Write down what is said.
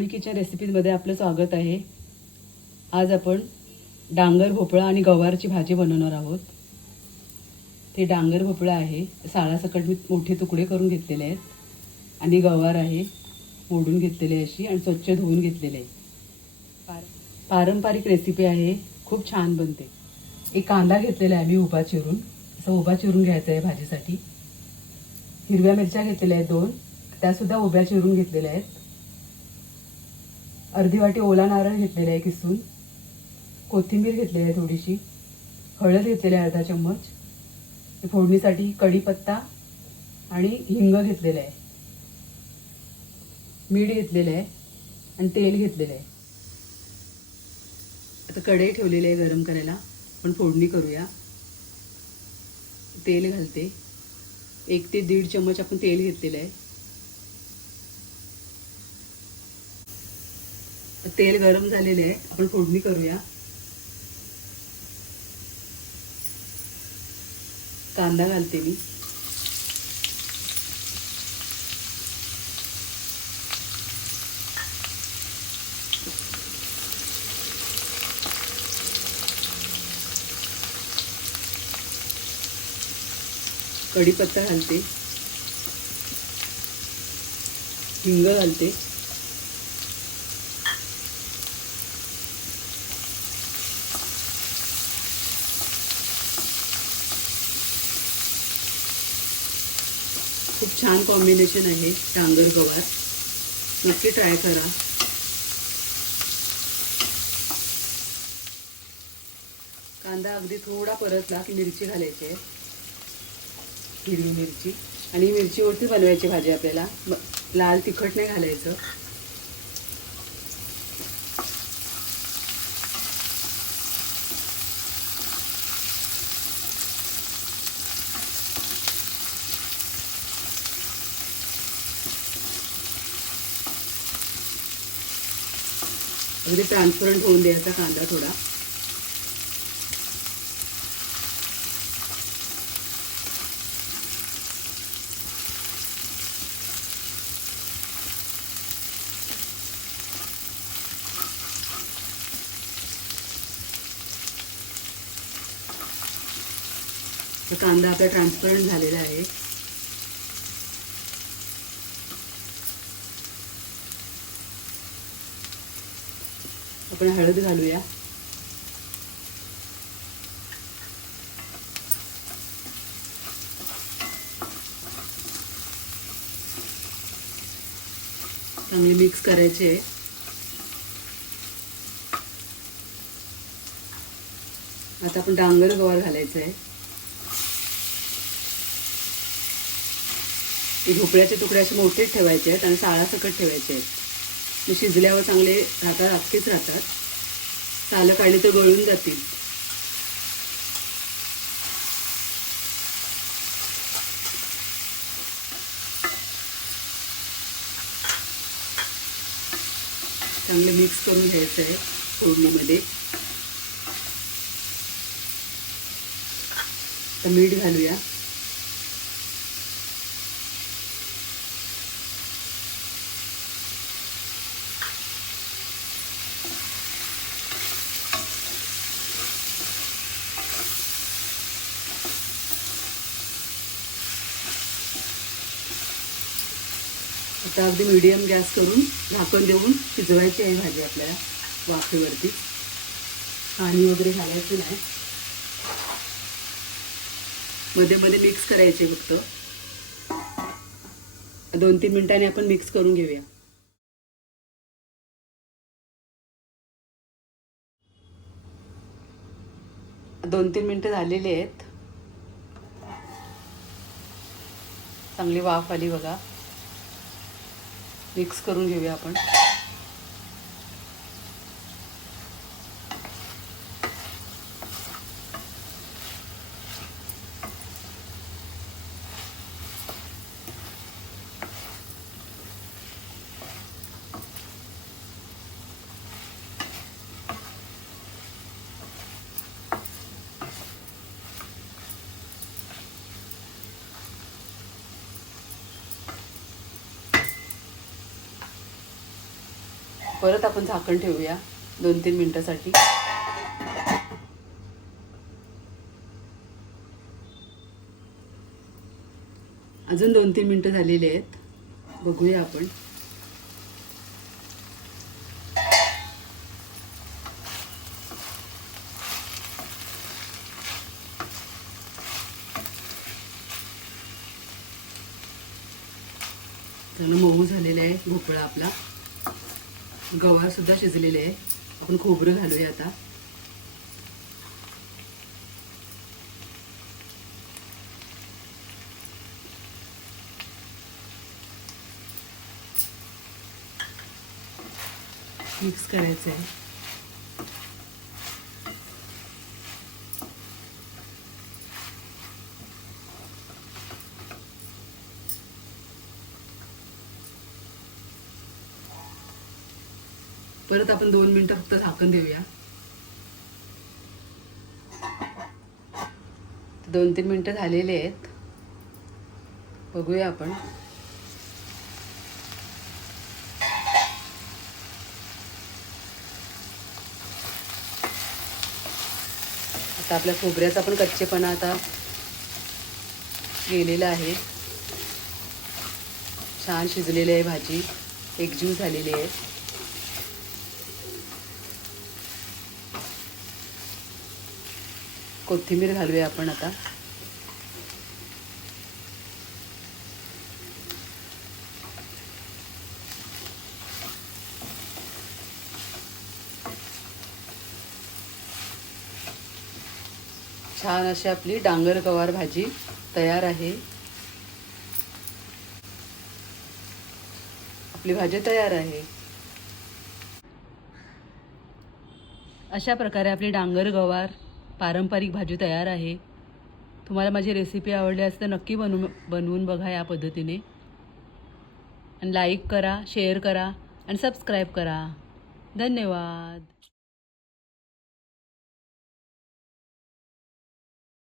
माऊली kitchen रेसिपीजमध्ये आपलं स्वागत आहे. आज आपण डांगर भोपळा आणि गवारची भाजी बनवणार आहोत. ते डांगर भोपळा आहे साळासकट मी मोठे तुकडे करून घेतलेले आहेत. आणि गवार आहे मोडून घेतलेले अशी आणि स्वच्छ धुवून घेतलेले आहे पार पारंपरिक रेसिपी आहे खूप छान बनते. एक कांदा घेतलेला आहे मी उभा चिरून. असं उभा चिरून घ्यायचा आहे भाजीसाठी. हिरव्या मिरच्या घेतलेल्या आहेत दोन. त्यासुद्धा उभ्या चिरून घेतलेल्या आहेत. अर्धी वाटी ओला नारळ घेतलेला आहे किसून. कोथिंबीर घेतलेली आहे थोडीशी. हळद घेतलेली आहे अर्धा चम्मच. फोडणीसाठी कढीपत्ता आणि हिंग घेतलेलं आहे. मीठ घेतलेलं आहे आणि तेल घेतलेलं आहे. आता कढई ठेवलेली आहे गरम करायला. पण फोडणी करूया. तेल घालते. एक ते दीड चम्मच आपण तेल घेतलेलं आहे. तेल गरम झालेले आहे. आपण फोडणी करूया. कांदा घालते मी. कढीपत्ता घालते. हिंग घालते. खूप छान कॉम्बिनेशन आहे डांगर गवार. नक्की ट्राय करा. कांदा अगदी थोडा परतला की मिरची घालायची आहे. हिरवी मिरची. आणि मिरचीवरती बनवायची भाजी आपल्याला. लाल तिखट नाही घालायचं. अगदी ट्रान्सपरंट होऊन द्यायचा कांदा थोडा. कांदा आपला ट्रान्सपरंट झालेला आहे. आपण हळद घालूया. चांगली मिक्स करायची. आहे आता आपण डांगर गवार घालायचं आहे भोपळ्याचे तुकडे असे मोठेच ठेवायचे आहेत आणि साळासकट ठेवायचे आहेत. ते शिजल्यावर चांगले राहतात अख्खेच राहतात. सालं काढली तर गळून जातील. चांगलं मिक्स करून घ्यायचं आहे फोडणीमध्ये. मीठ घालूया. आता अगदी मीडियम गॅस करून झाकण देऊन शिजवायची आहे भाजी आपल्याला वाफेवरती. पाणी वगैरे घालायचं नाही. मध्ये मध्ये मिक्स करायचे फक्त. दोन तीन मिनिटांनी आपण मिक्स करून घेऊया. दोन तीन मिनिटं झालेली आहेत. चांगली वाफ आली बघा. मिक्स करून घेऊया आपण. परत आपण झाकण ठेवूया दोन तीन मिनटासाठी. अजून दोन तीन मिनटं झालेली आहेत. बघूया आपण. मऊ झालेला आहे भोपळा आपला. गवार सुद्धा शिजलेले आहे. आपण खोबरं घालूया आता. मिक्स करायचं आहे परत आपण दोन मिनिटं फक्त झाकण देऊया. दोन तीन मिनिटं झालेले आहेत. बघूया आपण. आता आपल्या खोबऱ्याचा पण कच्चेपणा आता गेलेला आहे. छान शिजलेली आहे भाजी. एकजीव झालेली आहे. कोथिंबीर घालूया आपण आता. छान अशी आपली डांगर गवार भाजी तयार आहे. आपली भाजी तयार आहे. अशा प्रकारे आपली डांगर गवार पारंपरिक भाजी तयार आहे. तुम्हाला माझी रेसिपी आवडली असते तर नक्की बनवून बनवून बघा या पद्धतीने. आणि लाईक करा शेअर करा आणि सबस्क्राईब करा. धन्यवाद.